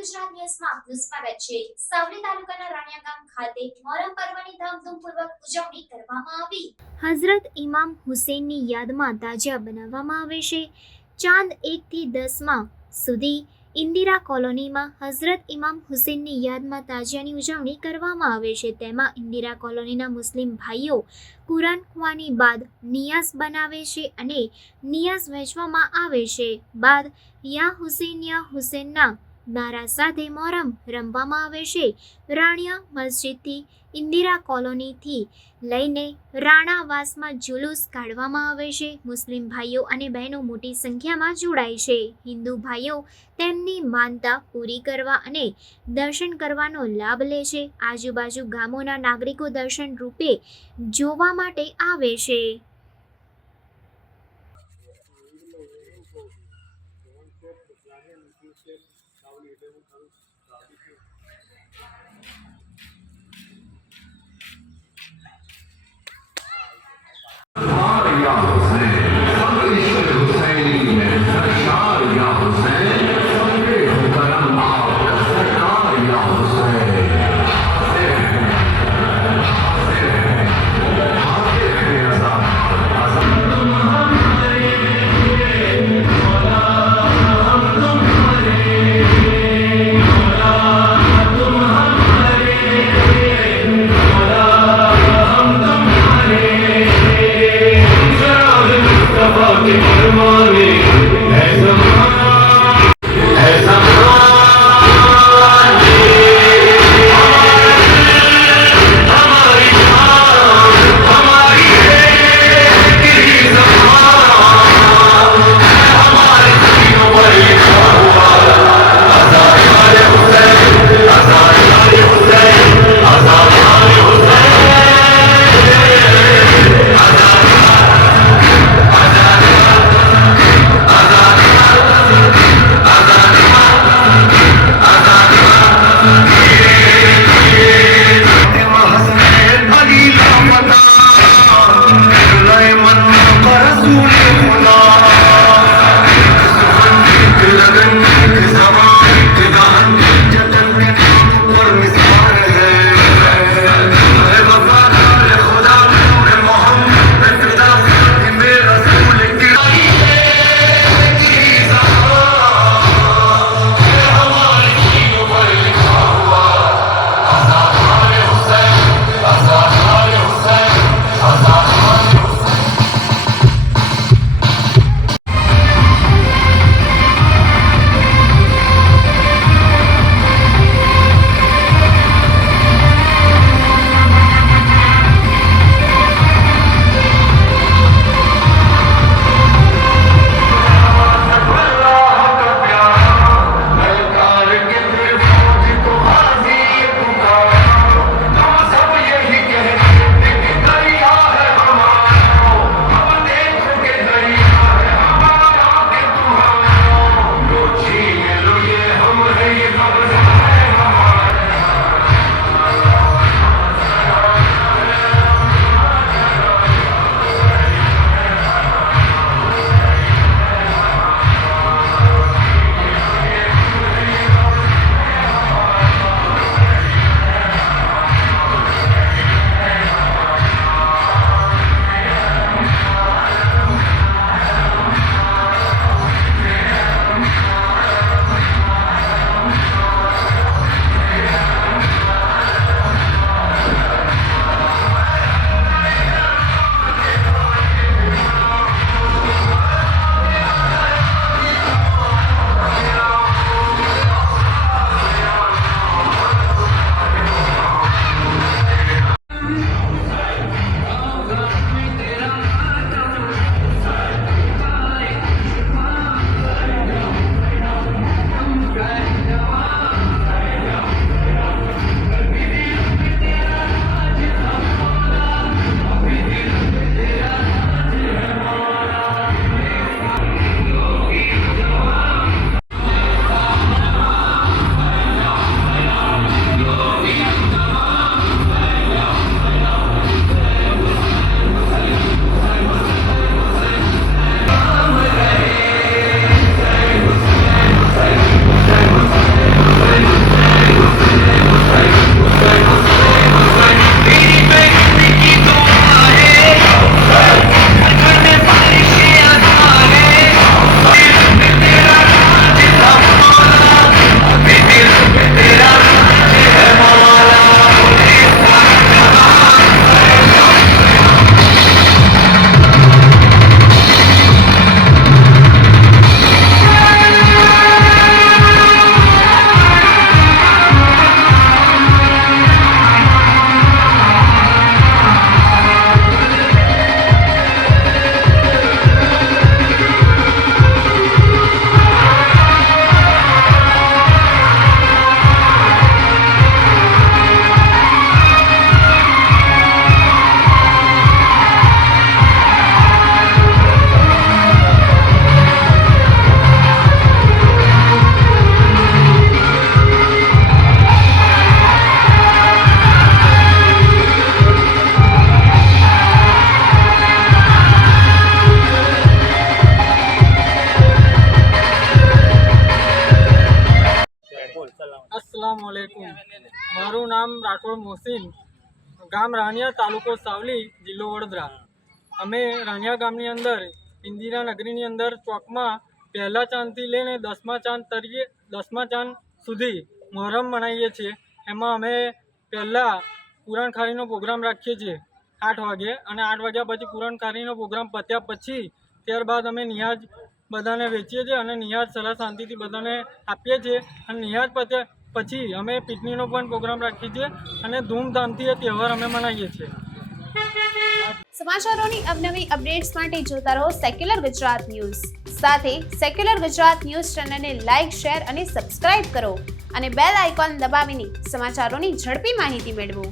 ગુજરાત ન્યૂઝમાં આપનું સ્વાગત છે। સાવલી તાલુકાના રાણિયા ગામ ખાતે મોહરમ પર્વની ધામધૂમપૂર્વક ઉજવણી કરવામાં આવી। હઝરત ઇમામ હુસૈનની યાદમાં તાજિયા બનાવવામાં આવે છે। ચાંદ 1 થી 10 સુધી ઇન્દિરા કોલોનીમાં હઝરત ઇમામ હુસૈનની યાદમાં તાજિયાની ઉજવણી કરવામાં આવે છે। તેમાં ઇન્દિરા કોલોનીના મુસ્લિમ ભાઈઓ કુરાન ખુવાની બાદ નિયાઝ બનાવે છે અને નિયાઝ વહેંચવામાં આવે છે। બાદ યા હુસૈનના નારા સાથે મોહરમ રમવામાં આવે છે। રાણિયા મસ્જિદથી ઇન્દિરા કોલોનીથી લઈને રાણાવાસમાં જુલુસ કાઢવામાં આવે છે। મુસ્લિમ ભાઈઓ અને બહેનો મોટી સંખ્યામાં જોડાય છે। હિન્દુ ભાઈઓ તેમની માનતા પૂરી કરવા અને દર્શન કરવાનો લાભ લે છે। આજુબાજુ ગામોના નાગરિકો દર્શન રૂપે જોવા માટે આવે છે। या हुसैन इश्क हुसैनी में सरशार या हुसैन सबके करम आपका सरकार या हुसैन નામ રાઠોડ મોહસિન, ગામ રાણિયા, તાલુકો સાવલી, જિલ્લો વડોદરા. અમે રાણિયા ગામની અંદર ઇન્દિરા નગરીની અંદર ચોકમાં પહેલા ચાંદથી લઈને 10મા ચાંદ સુધી મોહરમ મનાવીએ છીએ. એમાં અમે પહેલાં કુરાન ખારીનો પ્રોગ્રામ રાખીએ છીએ 8 વાગે, અને 8 વાગ્યા પછી કુરાન ખારીનો પ્રોગ્રામ પત્યા પછી ત્યારબાદ અમે નિયાજ બધાને વેચીએ છીએ અને નિયાજ સલાહ શાંતિથી બધાને આપીએ છીએ. અને નિયાજ પત્યા પછી અમે પિકનિકનો પણ પ્રોગ્રામ રાખીએ છીએ અને ધૂમધામથી એ તહેવાર અમે મનાવીએ છીએ. સમાચારોની અવનવી અપડેટ્સ માટે જોતા રહો સેક્યુલર ગુજરાત ન્યૂઝ. સાથે સેક્યુલર ગુજરાત ન્યૂઝ ચેનલને લાઇક, શેર અને સબસ્ક્રાઇબ કરો અને બેલ આઇકોન દબાવીને સમાચારોની ઝડપી માહિતી મેળવો.